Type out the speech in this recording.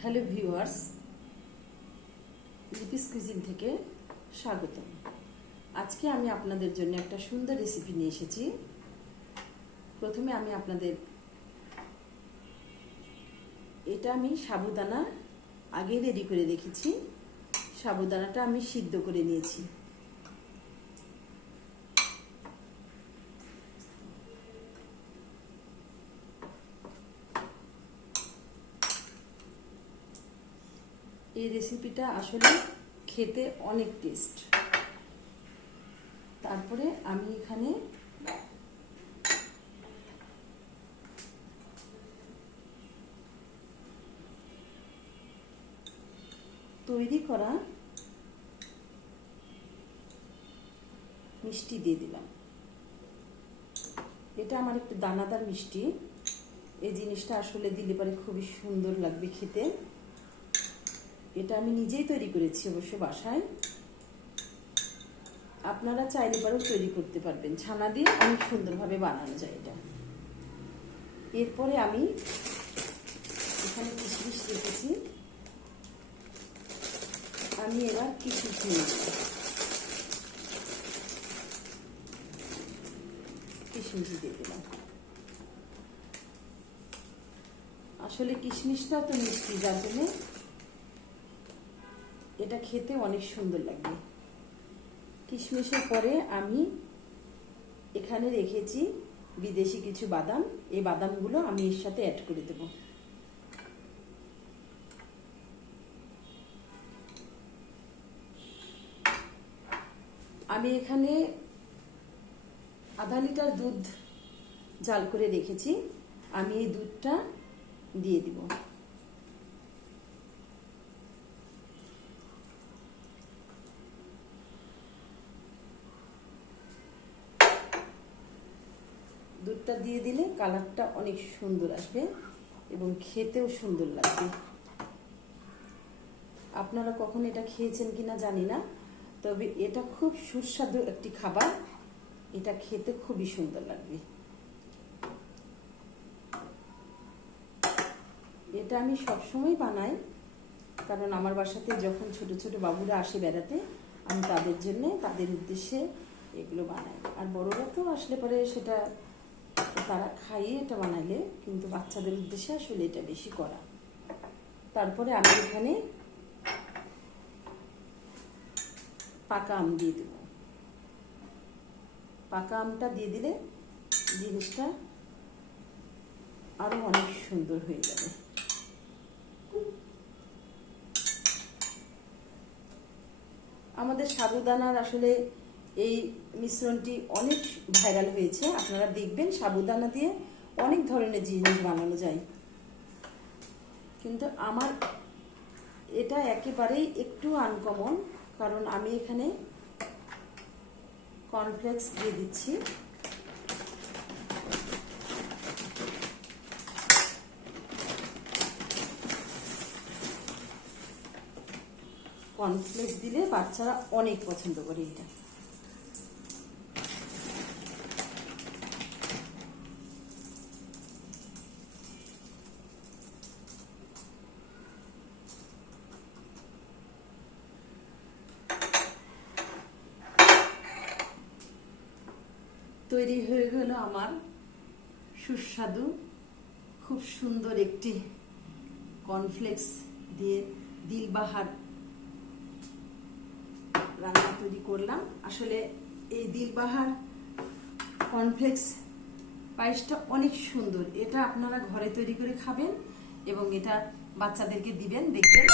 Hello viewers, Lipi's cuisine থেকে স্বাগতম। আজকে আমি আপনাদের জন্য একটা সুন্দর রেসিপি নিয়ে এসেছি। প্রথমে আমি আপনাদের এটা আমি সাবুদানা আগে রেডি করে রেখেছি। সাবুদানাটা আমি সিদ্ধ করে নিয়েছি। এই রেসিপিটা আসলে খেতে অনেক টেস্ট। তারপরে আমি এখানে তৈরি করা মিষ্টি দিয়ে দিলাম। এটা আমার একটু দানাদার মিষ্টি। এই জিনিসটা আসলে দিলে পরে খুবই সুন্দর লাগবে খেতে। এটা আমি নিজেই তৈরি করেছি অবশ্য বাসায়। আপনারা চাইলে পরেও তৈরি করতে পারবেন। ছানা দিয়ে অনেক সুন্দরভাবে বানানো যায় এটা। এরপরে আমি এখানে কিশমিশ রেখেছি। আমি এবার কিশমিশ নিয়ে নেব। কিশমিশ দিয়ে দিলাম। আসলে কিশমিশটাও তো মিষ্টি, যার জন্য এটা খেতে অনেক সুন্দর লাগবে। কিশমিশের পরে আমি এখানে রেখেছি বিদেশি কিছু বাদাম। এই বাদামগুলো আমি এর সাথে অ্যাড করে দেব। আমি এখানে আধা লিটার দুধ জাল করে রেখেছি। আমি এই দুধটা দিয়ে দিব। দুধটা দিয়ে দিলে কালারটা অনেক সুন্দর আসবে এবং খেতেও সুন্দর লাগবে। আপনারা কখন এটা খেয়েছেন কিনা জানি না, তবে এটা খুব সুস্বাদু একটি খাবার। এটা খেতে খুবই সুন্দর লাগবে। এটা আমি সবসময় বানাই, কারণ আমার বাসাতে যখন ছোট ছোট বাবুরা আসে বেড়াতে, আমি তাদের জন্য তাদের উদ্দেশ্যে এগুলো বানাই। আর বড়রা তো আসলে পরে সেটা তারা খাইয়ে এটা বানাইলে, কিন্তু বাচ্চাদের উদ্দেশ্যে আসলে এটা বেশি করা। তারপরে আমি এখানে পাকা আম দিয়ে দেব। পাকা আমটা দিয়ে দিলে জিনিসটা আরো অনেক সুন্দর হয়ে যাবে। আমাদের সাবুদানার আসলে এই মিশ্রণটি অনেক ভাইরাল হয়েছে। আপনারা দেখবেন সাবুদানা দিয়ে অনেক ধরনের জিনিস বানানো যায়, কিন্তু আমার এটা একেবারেই একটু আনকমন, কারণ আমি এখানে কর্নফ্লেক্স দিয়ে দিচ্ছি। কর্নফ্লেক্স দিলে বাচ্চারা অনেক পছন্দ করে এটা। তৈরি হয়ে গেল আমার সুস্বাদু খুব সুন্দর একটি কর্নফ্লেক্স দিয়ে দিলবাহার রান্না তৈরি করলাম। আসলে এই দিলবাহার কর্নফ্লেক্স পায়েসটা অনেক সুন্দর। এটা আপনারা ঘরে তৈরি করে খাবেন এবং এটা বাচ্চাদেরকে দিবেন, দেখবেন।